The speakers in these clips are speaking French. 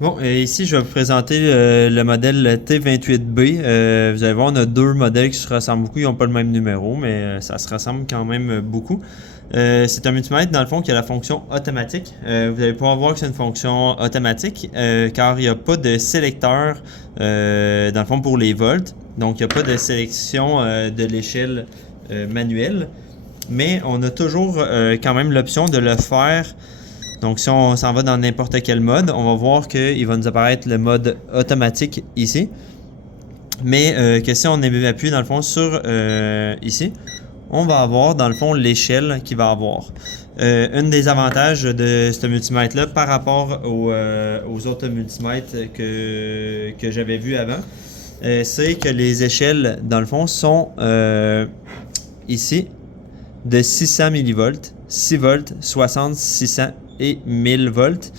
Bon, ici, je vais vous présenter le modèle T28B. Vous allez voir, on a deux modèles qui se ressemblent beaucoup. Ils n'ont pas le même numéro, mais ça se ressemble quand même beaucoup. C'est un multimètre, dans le fond, qui a la fonction automatique. Vous allez pouvoir voir que c'est une fonction automatique, car il n'y a pas de sélecteur, dans le fond, pour les volts. Donc, il n'y a pas de sélection de l'échelle manuelle. Mais on a toujours quand même l'option de le faire. Donc, si on s'en va dans n'importe quel mode, on va voir qu'il va nous apparaître le mode automatique ici. Mais que si on appuie dans le fond sur ici, on va avoir dans le fond l'échelle qu'il va avoir. Un des avantages de ce multimètre-là par rapport aux autres multimètres que j'avais vu avant, c'est que les échelles, dans le fond, sont ici de 600 millivolts, 6 volts, 60, 600 et 1000 volts.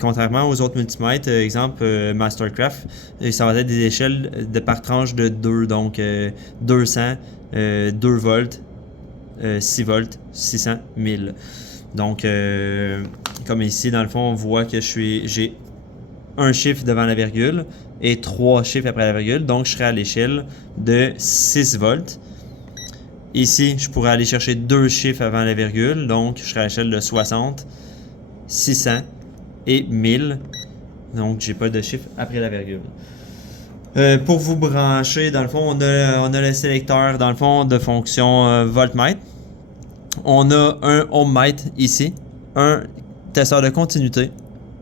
Contrairement aux autres multimètres, exemple Mastercraft, ça va être des échelles de par tranche de 2, donc 200, 2 volts, 6 volts, 600, 1000. Donc, comme ici, dans le fond, on voit que j'ai un chiffre devant la virgule et 3 chiffres après la virgule, donc je serai à l'échelle de 6 volts. Ici, je pourrais aller chercher 2 chiffres avant la virgule, donc je serai à l'échelle de 60, 600 et 1000. Donc, j'ai pas de chiffre après la virgule. Pour vous brancher, dans le fond, on a le sélecteur, dans le fond, de fonction voltmètre. On a un ohmmètre ici, un testeur de continuité,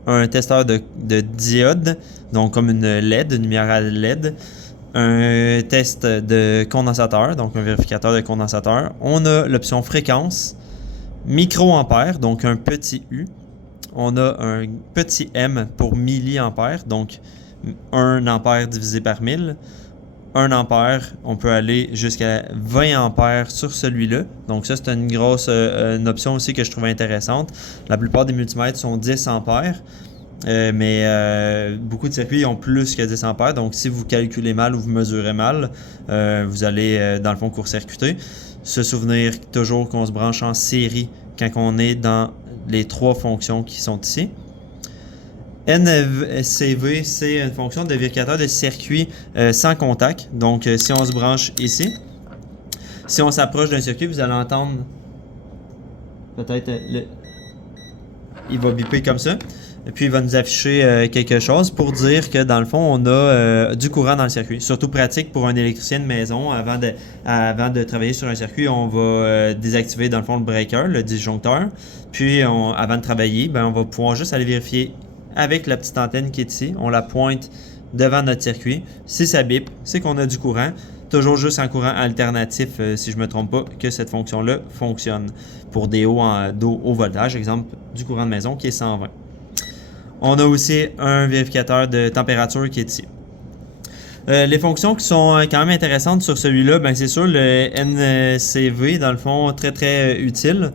un testeur de diode, donc comme une LED, une lumière à LED, un test de condensateur, donc un vérificateur de condensateur. On a l'option fréquence, microampère, donc un petit U. On a un petit M pour milliampère, donc 1 ampère divisé par 1000. 1 ampère, on peut aller jusqu'à 20 ampères sur celui-là. Donc ça, c'est une grosse une option aussi que je trouve intéressante. La plupart des multimètres sont 10 ampères. Mais beaucoup de circuits ont plus que 10 ampères. Donc si vous calculez mal ou vous mesurez mal, vous allez dans le fond court-circuiter. Se souvenir toujours qu'on se branche en série quand on est dans les 3 fonctions qui sont ici. NCV, c'est une fonction de vérificateur de circuit sans contact. Donc si on se branche ici, si on s'approche d'un circuit, vous allez entendre peut-être il va biper comme ça. Et puis il va nous afficher quelque chose pour dire que dans le fond, on a du courant dans le circuit. Surtout pratique pour un électricien de maison. Avant de travailler sur un circuit, on va désactiver dans le fond le breaker, le disjoncteur. Puis avant de travailler, on va pouvoir juste aller vérifier avec la petite antenne qui est ici. On la pointe devant notre circuit. Si ça bip, c'est qu'on a du courant. Toujours juste en courant alternatif, si je ne me trompe pas, que cette fonction-là fonctionne. Pour des hauts voltage, exemple du courant de maison qui est 120. On a aussi un vérificateur de température qui est ici. Les fonctions qui sont quand même intéressantes sur celui-là, c'est sûr le NCV, dans le fond, très très utile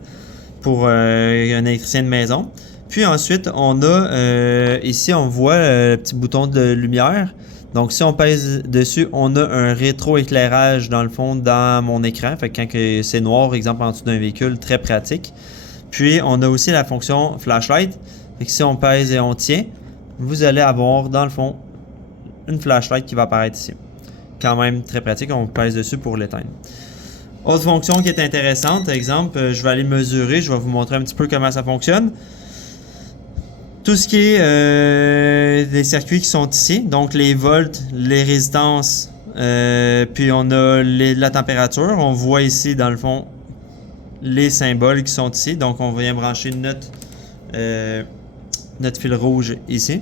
pour un électricien de maison. Puis ensuite, on a ici, on voit le petit bouton de lumière. Donc si on pèse dessus, on a un rétroéclairage dans le fond dans mon écran. Fait que quand c'est noir, exemple en dessous d'un véhicule, très pratique. Puis on a aussi la fonction flashlight. Fait que si on pèse et on tient, vous allez avoir dans le fond une flashlight qui va apparaître ici. Quand même très pratique, on pèse dessus pour l'éteindre. Autre fonction qui est intéressante, exemple, je vais aller mesurer, je vais vous montrer un petit peu comment ça fonctionne. Tout ce qui est des circuits qui sont ici, donc les volts, les résistances, puis on a la température. On voit ici dans le fond les symboles qui sont ici. Donc on vient brancher notre fil rouge ici.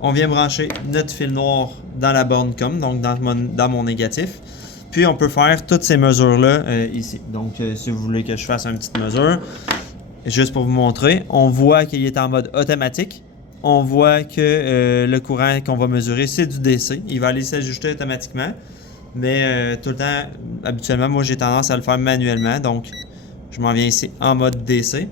On vient brancher notre fil noir dans la borne COM, donc dans mon négatif. Puis on peut faire toutes ces mesures-là ici. Donc si vous voulez que je fasse une petite mesure, juste pour vous montrer, on voit qu'il est en mode automatique. On voit que le courant qu'on va mesurer, c'est du DC. Il va aller s'ajuster automatiquement. Mais tout le temps, habituellement, moi j'ai tendance à le faire manuellement. Donc je m'en viens ici en mode DC.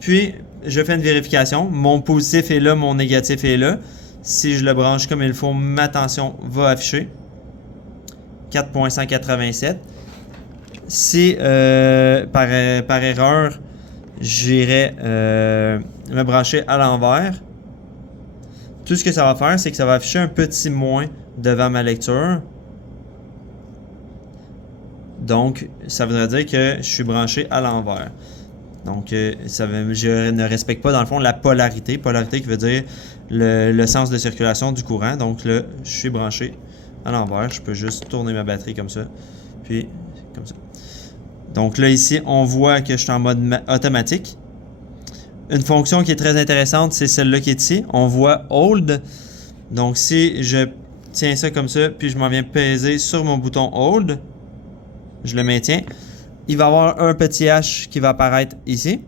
Puis, je fais une vérification. Mon positif est là, mon négatif est là. Si je le branche comme il faut, ma tension va afficher. 4.187. Si par erreur, j'irai me brancher à l'envers. Tout ce que ça va faire, c'est que ça va afficher un petit moins devant ma lecture. Donc, ça voudrait dire que je suis branché à l'envers. Donc, je ne respecte pas, dans le fond, la polarité. Polarité qui veut dire le sens de circulation du courant. Donc là, je suis branché à l'envers. Je peux juste tourner ma batterie comme ça. Puis, comme ça. Donc là, ici, on voit que je suis en mode automatique. Une fonction qui est très intéressante, c'est celle-là qui est ici. On voit Hold. Donc, si je tiens ça comme ça, puis je m'en viens peser sur mon bouton Hold, je le maintiens. Il va y avoir un petit H qui va apparaître ici.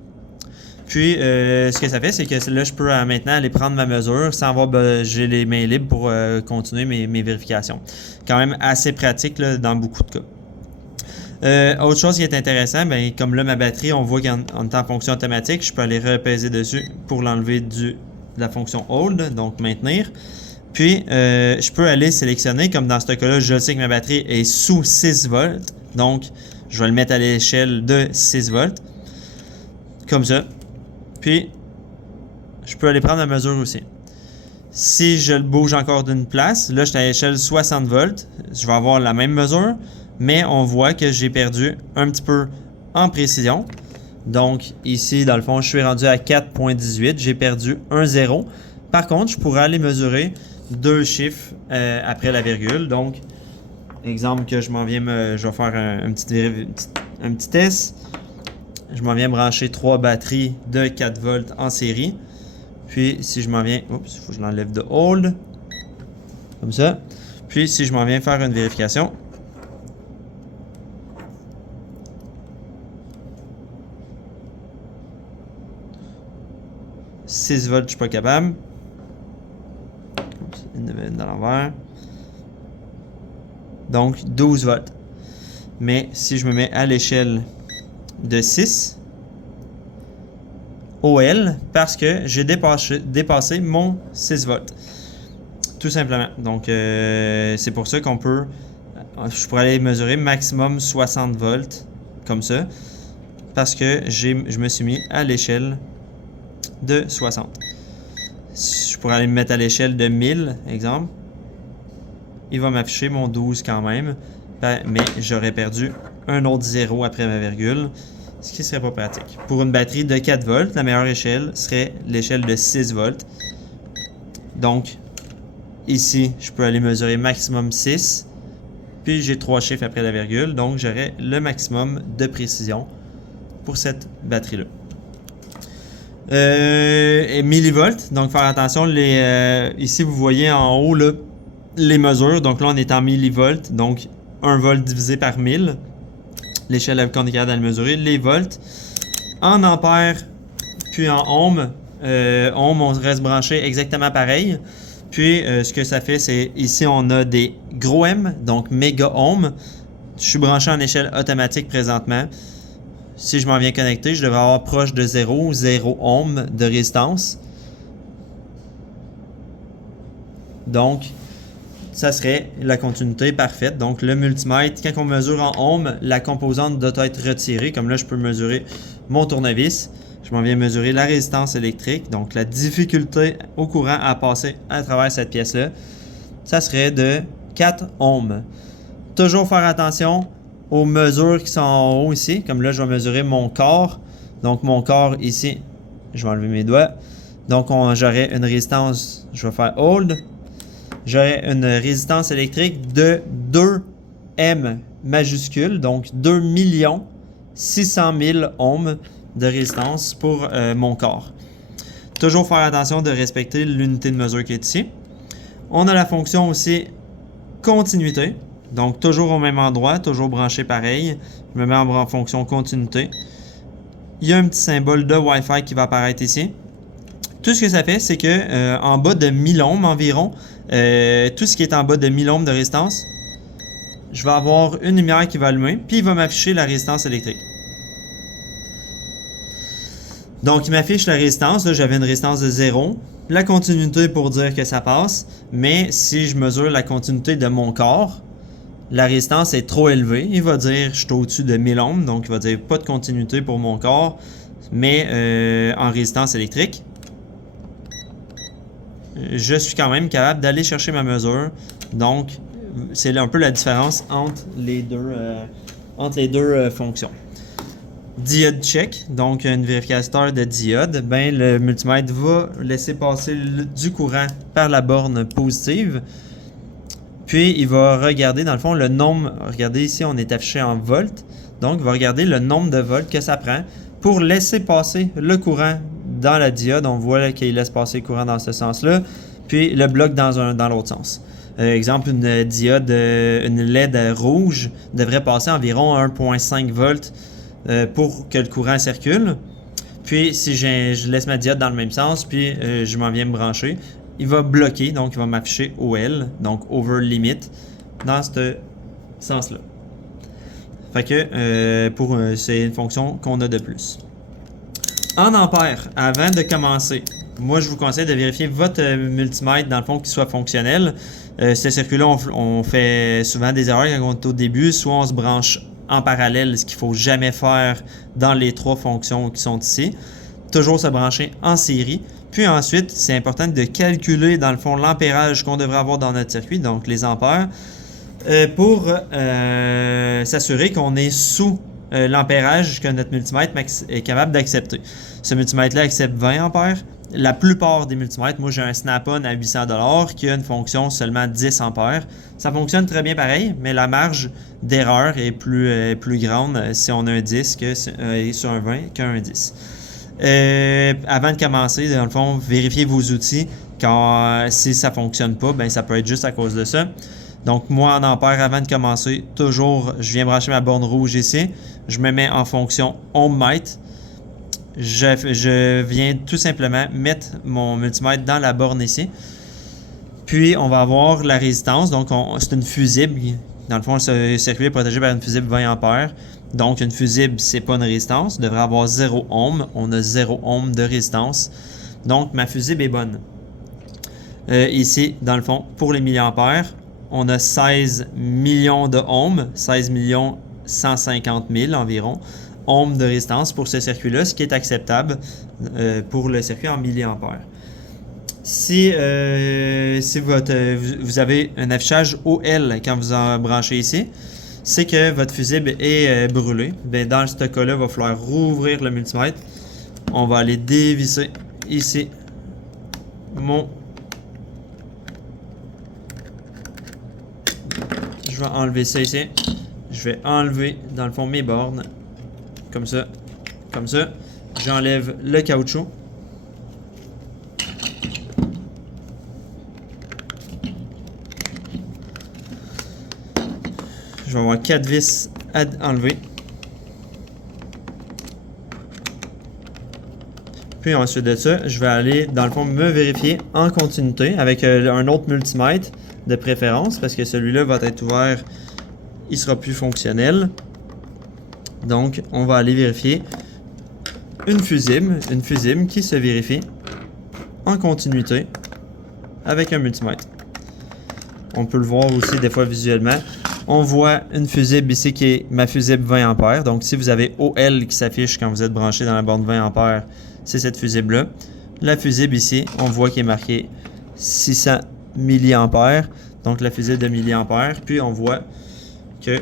Puis, ce que ça fait, c'est que là, je peux maintenant aller prendre ma mesure sans avoir j'ai les mains libres pour continuer mes vérifications. Quand même assez pratique là, dans beaucoup de cas. Autre chose qui est intéressant, ben, comme là, ma batterie, on voit qu'en est en fonction automatique, je peux aller repaiser dessus pour l'enlever de la fonction Hold, donc maintenir. Puis, je peux aller sélectionner, comme dans ce cas-là, je sais que ma batterie est sous 6 volts. Donc, je vais le mettre à l'échelle de 6 volts. Comme ça. Puis, je peux aller prendre la mesure aussi. Si je le bouge encore d'une place, là, je suis à l'échelle 60 volts. Je vais avoir la même mesure, mais on voit que j'ai perdu un petit peu en précision. Donc, ici, dans le fond, je suis rendu à 4.18. J'ai perdu un 0. Par contre, je pourrais aller mesurer deux chiffres après la virgule. Donc, exemple que je m'en viens je vais faire un petit test. Je m'en viens brancher 3 batteries de 4 volts en série. Puis si je m'en viens, oups, il faut que je l'enlève de Hold. Comme ça. Puis si je m'en viens faire une vérification. « 6 volts, je suis pas capable. » Une dans l'envers. Donc 12 volts. Mais si je me mets à l'échelle de 6 OL, parce que j'ai dépassé mon 6 volts. Tout simplement. Donc, c'est pour ça qu'on peut... Je pourrais aller mesurer maximum 60 volts, comme ça, parce que je me suis mis à l'échelle de 60. Je pourrais aller me mettre à l'échelle de 1000, exemple. Il va m'afficher mon 12 quand même, mais j'aurais perdu un autre 0 après ma virgule, ce qui serait pas pratique. Pour une batterie de 4 volts, la meilleure échelle serait l'échelle de 6 volts. Donc, ici, je peux aller mesurer maximum 6, puis j'ai 3 chiffres après la virgule, donc j'aurai le maximum de précision pour cette batterie-là. Et millivolts, donc faire attention, ici vous voyez en haut là, les mesures, donc là on est en millivolts, donc 1 volt divisé par 1000, l'échelle qu'on est capable de le mesurer, les volts, en ampères, puis en ohms, ohms on reste branché exactement pareil, puis ce que ça fait c'est, ici on a des gros M, donc méga ohms, je suis branché en échelle automatique présentement. Si je m'en viens connecter, je devrais avoir proche de 0 ohm de résistance. Donc, ça serait la continuité parfaite. Donc, le multimètre, quand on mesure en ohm, la composante doit être retirée. Comme là, je peux mesurer mon tournevis. Je m'en viens mesurer la résistance électrique. Donc, la difficulté au courant à passer à travers cette pièce-là, ça serait de 4 ohms. Toujours faire attention aux mesures qui sont en haut ici. Comme là, je vais mesurer mon corps. Donc, mon corps ici, je vais enlever mes doigts. Donc, j'aurai une résistance, je vais faire Hold. J'aurai une résistance électrique de 2 M majuscule. Donc, 2 600 000 ohms de résistance pour mon corps. Toujours faire attention de respecter l'unité de mesure qui est ici. On a la fonction aussi continuité. Donc, toujours au même endroit, toujours branché pareil. Je me mets en fonction continuité. Il y a un petit symbole de Wi-Fi qui va apparaître ici. Tout ce que ça fait, c'est que en bas de 1000 ohms environ, tout ce qui est en bas de 1000 ohms de résistance, je vais avoir une lumière qui va allumer, puis il va m'afficher la résistance électrique. Donc, il m'affiche la résistance. Là, j'avais une résistance de 0. La continuité pour dire que ça passe. Mais si je mesure la continuité de mon corps, la résistance est trop élevée. Il va dire je suis au-dessus de 1000 ohms. Donc, il va dire pas de continuité pour mon corps. mais en résistance électrique, je suis quand même capable d'aller chercher ma mesure. Donc, c'est un peu la différence entre les deux fonctions. Diode check, donc un vérificateur de diode, ben le multimètre va laisser passer du courant par la borne positive. Puis il va regarder dans le fond le nombre, regardez ici on est affiché en volts, donc il va regarder le nombre de volts que ça prend pour laisser passer le courant dans la diode. On voit qu'il laisse passer le courant dans ce sens-là, puis le bloc dans l'autre sens. Exemple, une diode, une LED rouge devrait passer environ 1,5 volts pour que le courant circule. Puis si je laisse ma diode dans le même sens, puis je m'en viens me brancher, il va bloquer, donc il va m'afficher OL, donc Over Limit, dans ce sens-là. Fait que c'est une fonction qu'on a de plus. En ampères, avant de commencer, moi je vous conseille de vérifier votre multimètre dans le fond qu'il soit fonctionnel. Ce circuit-là, on fait souvent des erreurs quand on est au début, soit on se branche en parallèle, ce qu'il ne faut jamais faire dans les trois fonctions qui sont ici. Toujours se brancher en série. Puis ensuite, c'est important de calculer dans le fond l'ampérage qu'on devrait avoir dans notre circuit, donc les ampères, pour s'assurer qu'on est sous l'ampérage que notre multimètre est capable d'accepter. Ce multimètre-là accepte 20 ampères. La plupart des multimètres, moi j'ai un Snap-on à 800$ qui a une fonction seulement 10 ampères. Ça fonctionne très bien pareil, mais la marge d'erreur est plus grande si on a un 10 sur un 20 qu'un 10. Avant de commencer, dans le fond, vérifiez vos outils, car si ça ne fonctionne pas, ben ça peut être juste à cause de ça. Donc moi en ampères, avant de commencer, toujours je viens brancher ma borne rouge ici, je me mets en fonction ohmmètre. Je viens tout simplement mettre mon multimètre dans la borne ici. Puis on va avoir la résistance, donc c'est une fusible. Dans le fond, ce circuit est protégé par une fusible 20 ampères. Donc une fusible, c'est pas une résistance, il devrait avoir 0 ohm. On a 0 ohm de résistance. Donc ma fusible est bonne. Ici, dans le fond, pour les milliampères, on a 16 millions de ohms, 16 millions 150 000 environ. Ohms de résistance pour ce circuit-là, ce qui est acceptable pour le circuit en milliampères. Si vous avez un affichage OL quand vous en branchez ici, c'est que votre fusible est brûlée. Bien, dans ce cas-là, il va falloir rouvrir le multimètre. On va aller dévisser ici je vais enlever ça ici. Je vais enlever dans le fond mes bornes. Comme ça. J'enlève le caoutchouc. Je vais avoir 4 vis à enlever. Puis ensuite de ça, je vais aller dans le fond me vérifier en continuité avec un autre multimètre de préférence parce que celui-là va être ouvert, il sera plus fonctionnel. Donc, on va aller vérifier une fusible qui se vérifie en continuité avec un multimètre. On peut le voir aussi des fois visuellement. On voit une fusible ici qui est ma fusible 20 ampères. Donc, si vous avez OL qui s'affiche quand vous êtes branché dans la borne 20 ampères, c'est cette fusible-là. La fusible ici, on voit qu'il est marqué 600 milliampères. Donc, la fusible de milliampères. Puis, on voit que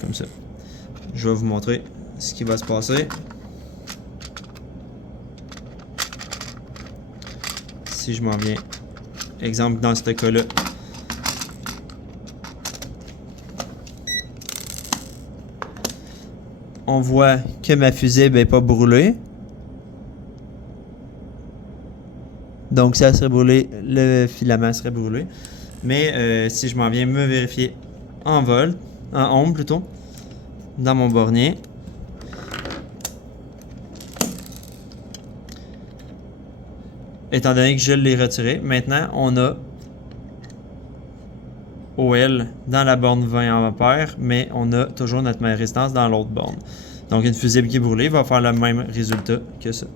comme ça. Je vais vous montrer ce qui va se passer. Si je m'en viens, exemple dans ce cas-là, on voit que ma fusible n'est pas brûlée. Donc ça serait brûlé, le filament serait brûlé. Mais si je m'en viens me vérifier en ohm plutôt, dans mon bornier, étant donné que je l'ai retiré, maintenant on a OL dans la borne 20 ampères, mais on a toujours notre même résistance dans l'autre borne. Donc une fusible qui est brûlée va faire le même résultat que ça.